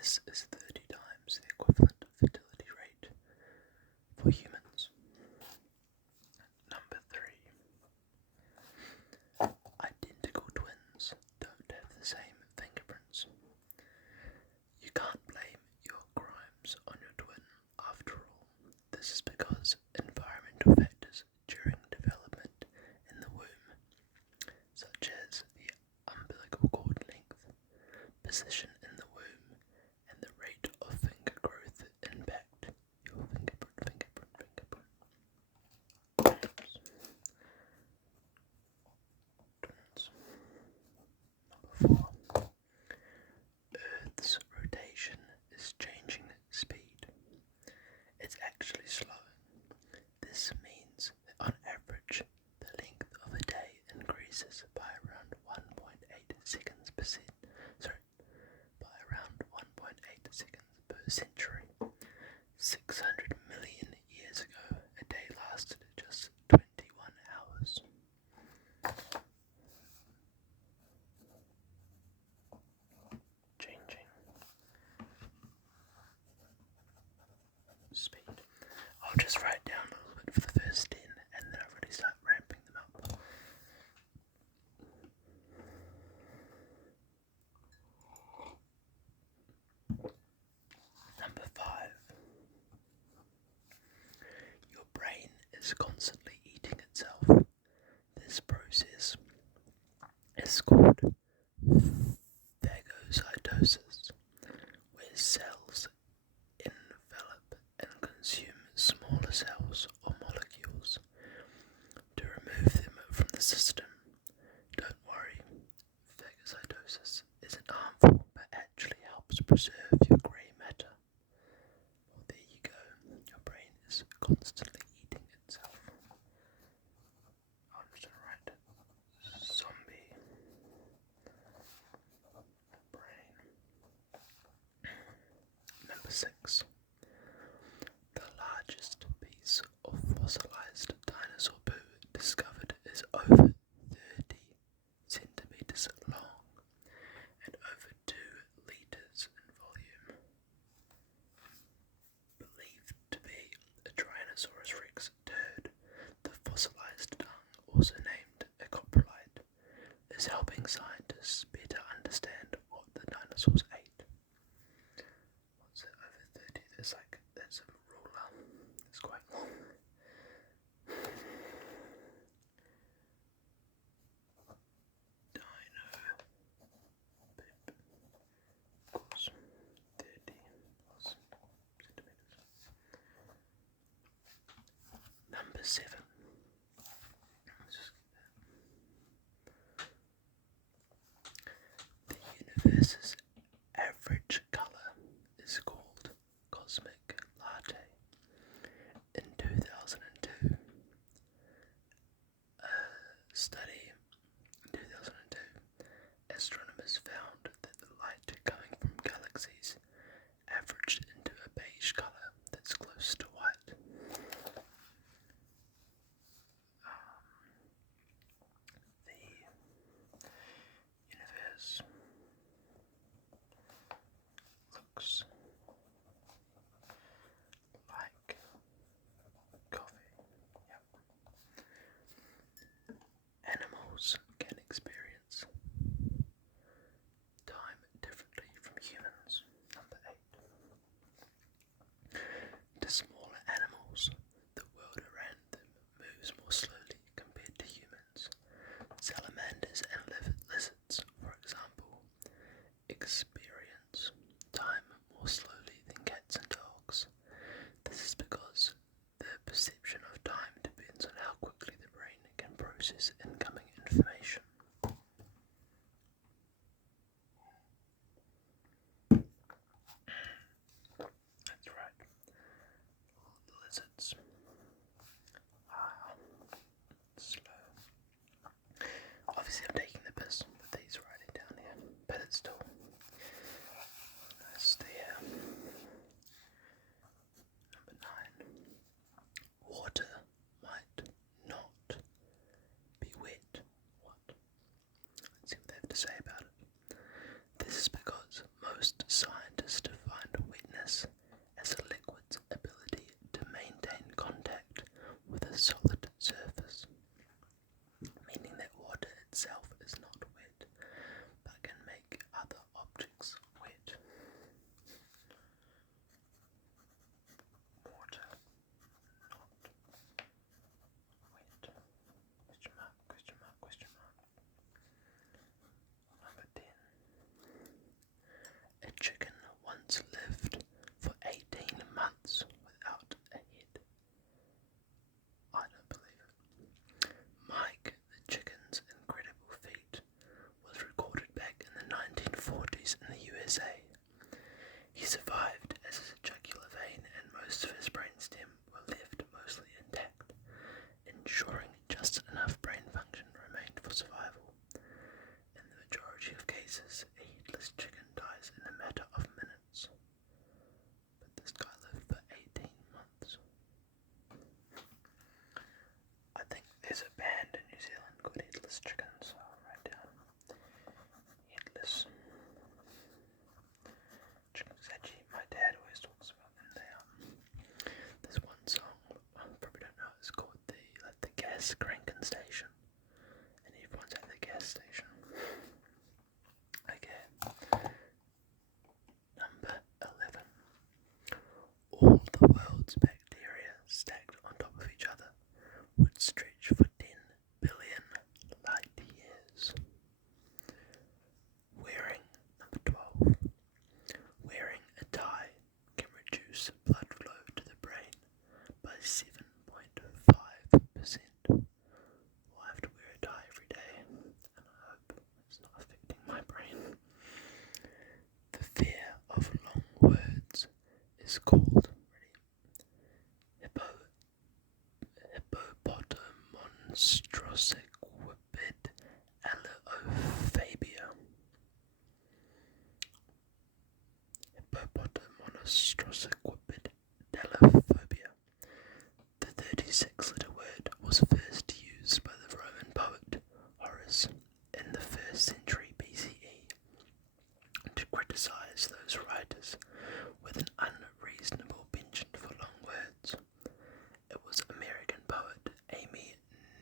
This is 30 times the equivalent fertility rate for humans. Number 3. Identical twins don't have the same fingerprints. You can't blame your crimes on your twin after all. This is because environmental factors during development in the womb, such as the umbilical cord length, position in the womb, and the rate of finger growth impact your fingerprint. Twins. Number 4. Earth's rotation is changing speed. It's actually slowing. This means that on average, the length of a day increases by around 1.8 seconds per century. 600 million years ago, a day lasted just 21 hours. Changing speed. I'll just write down a little bit for the first 10 and then I'll really start ramping them up. Number 5. Your brain is constantly eating itself. This process is called phagocytosis, where cells envelop and consume smaller cells or molecules to remove them from the system. Don't worry, phagocytosis isn't harmful but actually helps preserve your grey matter. Well, there you go, your brain is constantly eating itself. I'm just gonna write zombie brain. Number 6. The largest piece of fossilized dinosaur poo discovered is over 30 centimeters long and over 2 liters in volume. Believed to be a Tyrannosaurus rex turd, the fossilized dung, also named a coprolite, is helping scientists better understand what the dinosaurs ate. What's it, over 30? There's a ruler. It's quite long. Dino poop equals 30 centimeters. Number 7. The universe's average colour is called cosmic latte. In 2002, astronomers found that the light coming from galaxies averaged into a beige colour that's close to white. The universe looks like coffee. Yep. Animals can experience time differently from humans. Number 8. To smaller animals, the world around them moves more slowly compared to humans. Salamanders and lizards, for example, survived as his jugular vein and most of his brainstem were left mostly intact, ensuring just enough brain function remained for survival. In the majority of cases, a headless chicken dies in a matter of minutes, but this guy lived for 18 months. I think there's a band in New Zealand called Headless Chicken, so I'll write down Headless Chickens. Actually, my dad always talks about them. There's one song, I probably don't know, it's called the gas cranking station, and everyone's at the gas station. Okay, number 11. All the world's bacteria stacked on top of each other would stretch for 10 billion light years. Number 12. Wearing a tie can reduce blood flow to the brain by 7.5%. Well, I have to wear a tie every day, and I hope it's not affecting my brain. The fear of long words is called hippopotamonstrosecquiped allophobia. Hippopotamonstrosecquiped allophobia. The 36-letter word was first used by the Roman poet Horace in the 1st century BCE to criticize those writers with an unreasonable penchant for long words. It was American poet Amy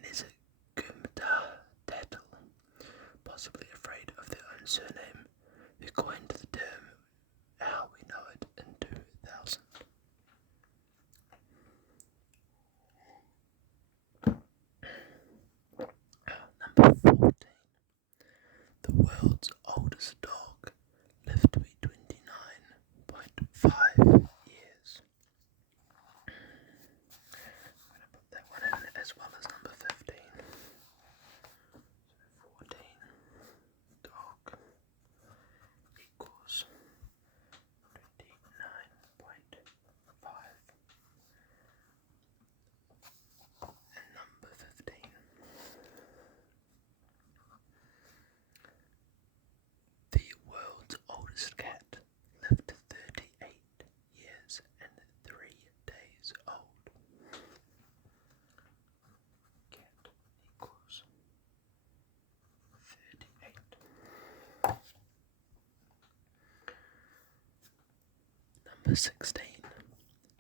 Nescombe-Tattle, possibly afraid of their own surname, who coined the term how we know it in 2000. Number 14. The world's oldest dog lived to be 29.5 years. I'm going to put that one in as well as number 15. So 14 dog equals 29.5. And number 15. The world's oldest cat lived 38 years and 3 days old. Cat equals 38. Number 16.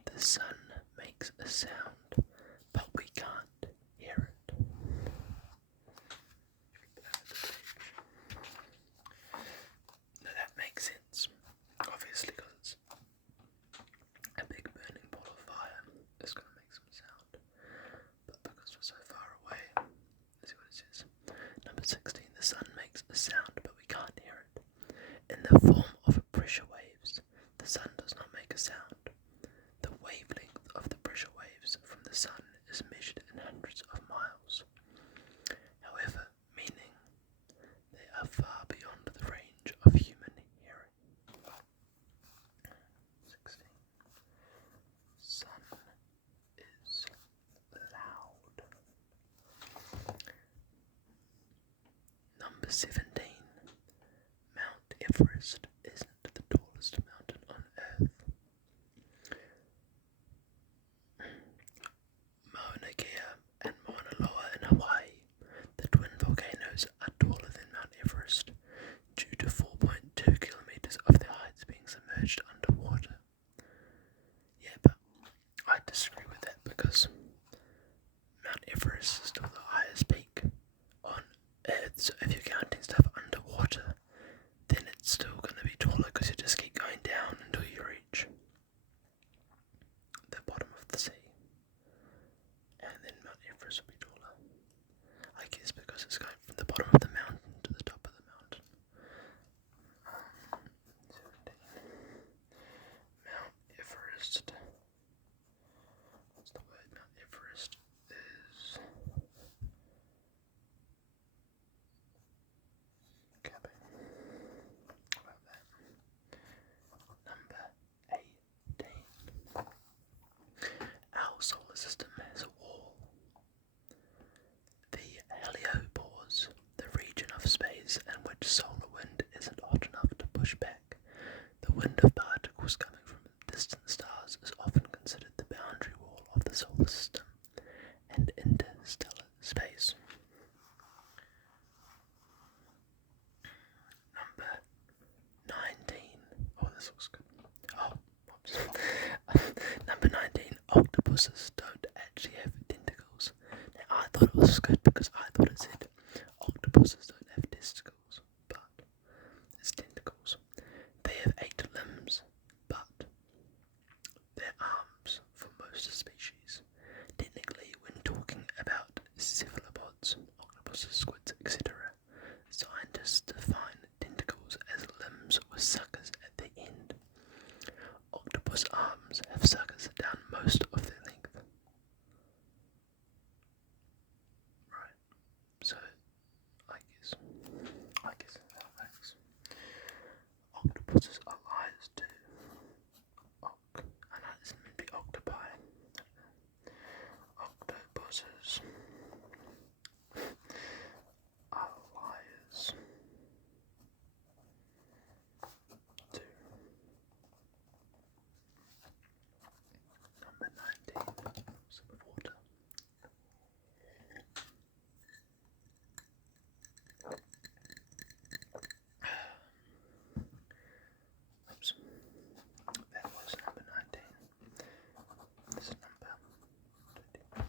The sun makes a sound, but we can't hear it. Now that makes sense, obviously, because it's a big burning ball of fire. It's going to make some sound, but because we're so far away, let's see what it says. Number 16. The sun makes a sound, but we can't hear it. In the form of pressure waves, the sun does not make a sound. The wavelength of the pressure waves from the sun is measured in hundreds of miles. However, meaning they are far beyond the range of human hearing. 16. Sun is loud. Number 17. Mount Everest isn't the tallest mountain on Earth. Mauna Kea and Mauna Loa in Hawaii, the twin volcanoes, are taller than Mount Everest due to 4.2 kilometers of their heights being submerged underwater. Yeah, but I disagree with that because Mount Everest is still the highest peak on Earth, so if you're counting stuff underwater, then it's still going to pushed back. The wind of particles coming from distant stars is often considered the boundary wall of the solar system and interstellar space. Number 19. Oh, this looks good. Oh, whoops. Number 19. Octopuses don't actually have tentacles. Now, I thought it was good because I thought it said octopuses don't have testicles, but it's tentacles. They have 8 limbs, but their arms for most species. Technically, when talking about cephalopods, octopuses, squids, etc., scientists define tentacles as limbs with suckers at the end. Octopus arms have suckers down most of their length. Right, so I guess that makes octopuses are liars too. I know this meant to be octopi. Octopuses are liars too. Number 19. Sip of water. Oops. That was number 19. This is number 20.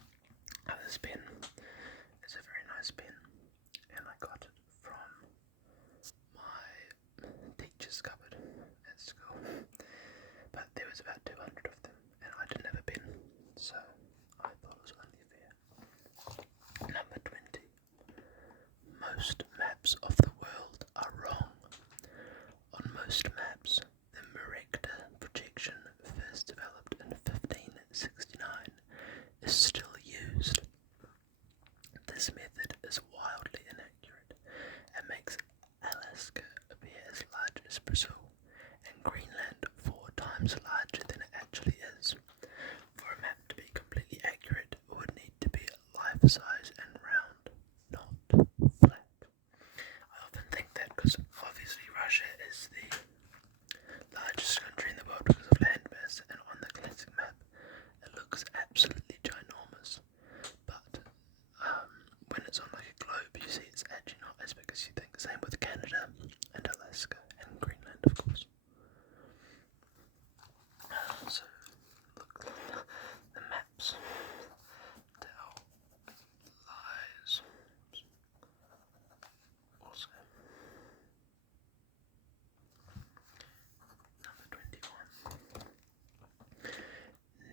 This pen is a very nice pen, and I got it from my teacher's cupboard at school. But there was about 200 of them, and I didn't have a pen, so I thought it was only fair. Number 20. Most maps of the world are wrong. On most maps, the Merecta projection, first developed in 1569, is still used. This method is wildly inaccurate and makes Alaska appear as large as Brazil and Greenland 4 times larger than it actually is. For a map to be completely accurate, it would need to be life-size and round, not flat. I often think that because obviously Russia is the largest country in the world because of land mass, and on the classic map it looks absolutely ginormous. But when it's on like a globe, you see it's actually not as big as you think. Same with Canada and Alaska and Greenland, of course. So look, the maps tell lies. Also, number 21.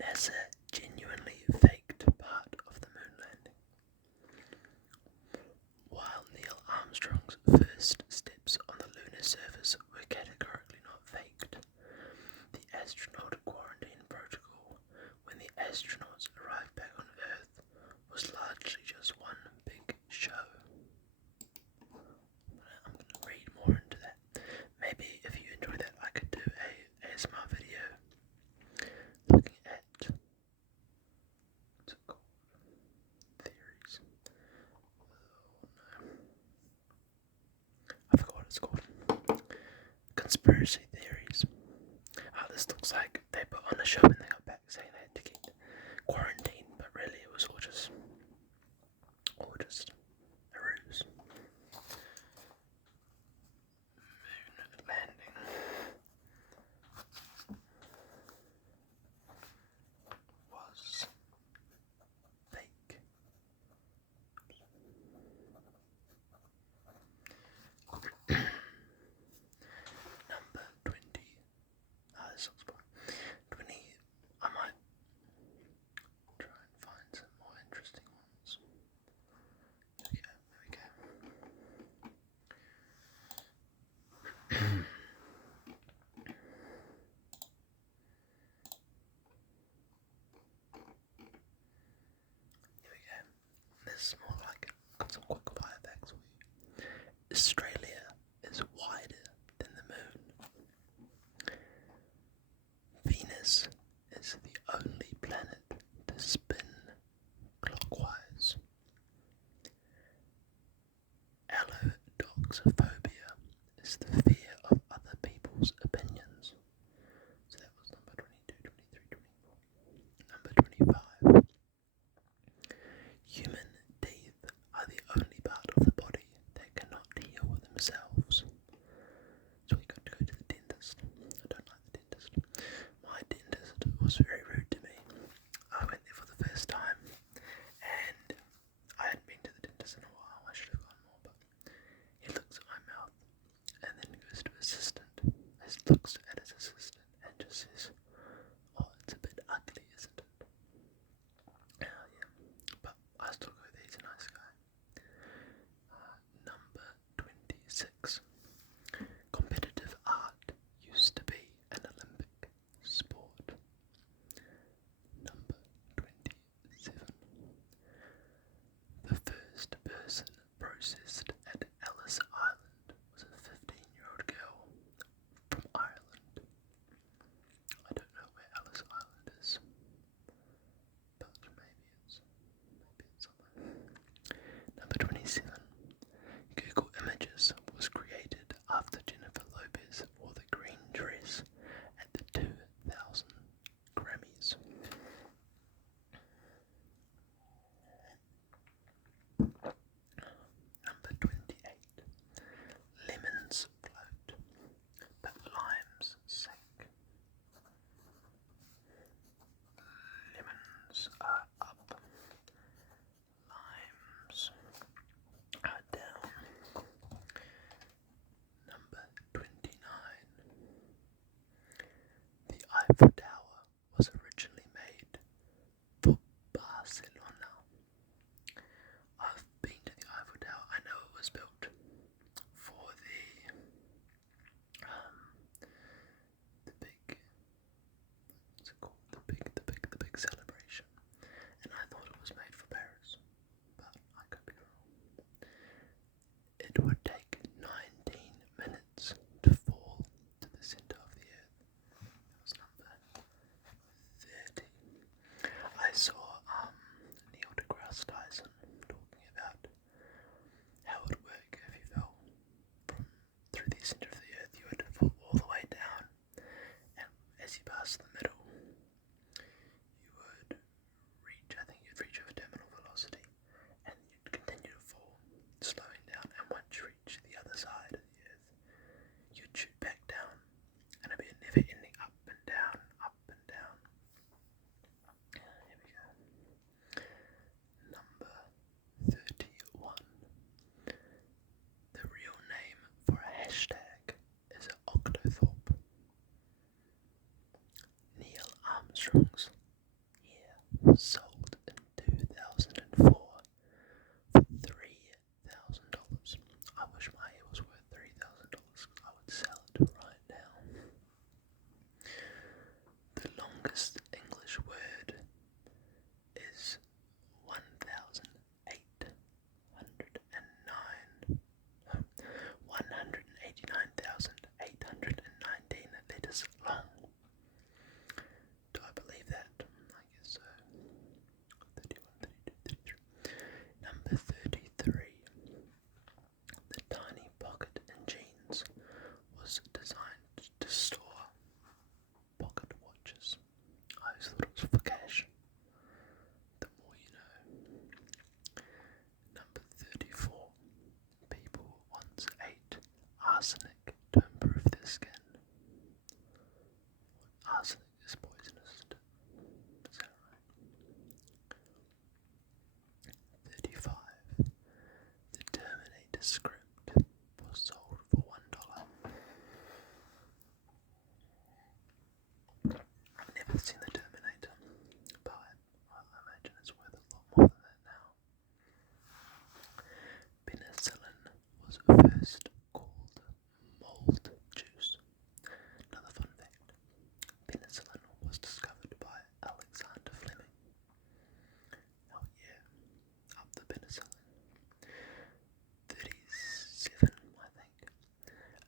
NASA genuinely faked part of the moon landing. While Neil Armstrong's first steps on the lunar surface were categorically not faked, the astronaut quarantine protocol when the astronauts arrived back on Earth was largely just one big show. I'm going to read more into that. Maybe if you enjoy that, I could do a ASMR video looking at what's it called? Theories. Oh no. I forgot what it's called. Conspiracy theories. This looks like they put on a show and they got back saying they had to get quarantined, but really it was all just a ruse. Moon landing was fake. Number 20. This looks fun. 20. I might try and find some more interesting ones. There we go. Here we go. This is more like it. Got some quick fire facts for you. Australia is wider than the moon. Venus is the only planet to spin clockwise. Allodoxophobia is the fear of other people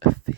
a fear